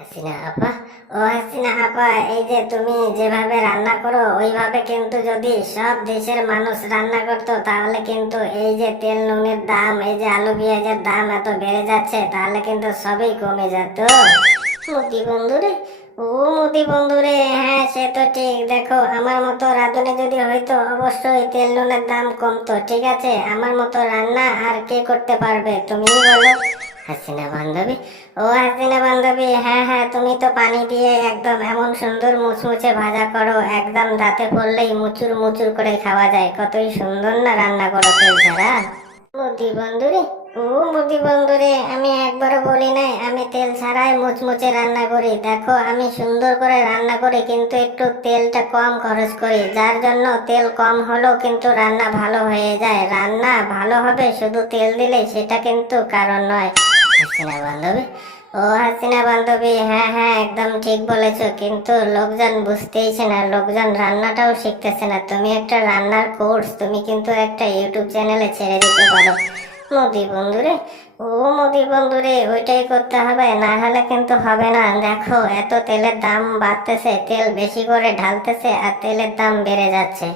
হাসিনা আপা। ও হাসিনা আপা, এই যে তুমি যেভাবে রান্না করো, ওইভাবে কিন্তু যদি সব দেশের মানুষ রান্না করতো, তাহলে কিন্তু এই যে তেল নুনের দাম, এই যে আলু পেঁয়াজের দাম এত বেড়ে যাচ্ছে, তাহলে কিন্তু সবই কমে যেত। মতি বন্ধুরে ও মতি বন্ধুরে হ্যাঁ সে তো ঠিক। দেখো, আমার মতো রাঁধুনি যদি হইতো, অবশ্যই তেল নুনের দাম কমতো, ঠিক আছে? আমার মতো রান্না আর কে করতে পারবে? তুমি বলো। হাসিনা বান্ধবী? ও হাসিনা বান্ধবী হ্যাঁ হ্যাঁ তুমি তো পানি দিয়ে একদম এমন সুন্দর মুচমুচে ভাজা করো, একদম দাঁতে পড়লেই মুচুর মুচুর করে খাওয়া যায়। কতই সুন্দর না রান্না করো তেল ছাড়া মুদি বন্ধুরে, ও মুদি বন্ধুরে, আমি একবারও বলি নাই, আমি তেল ছাড়াই মুচমুচে রান্না করি। দেখো, আমি সুন্দর করে রান্না করি, কিন্তু একটু তেলটা কম খরচ করি। যার জন্য তেল কম হলেও কিন্তু রান্না ভালো হয়ে যায়। রান্না ভালো হবে, শুধু তেল দিলে সেটা কিন্তু কারণ নয়। হাসিনা বান্ধবী? ও হাসিনা বান্ধবী হ্যাঁ হ্যাঁ একদম ঠিক বলেছ। কিন্তু লোকজন বুঝতেইছে না, লোকজন রান্নাটাও শিখতেছে না। তুমি একটা রান্নার কোর্স তুমি কিন্তু একটা ইউটিউব চ্যানেলে ছেড়ে দিতে পারো। মোদি বন্ধুরে, ও মোদি বন্ধুরে, ওইটাই করতে হবে, না হলে কিন্তু হবে না। দেখো, এত তেলের দাম বাড়তেছে, তেল বেশি করে ঢালতেছে, আর তেলের দাম বেড়ে যাচ্ছে।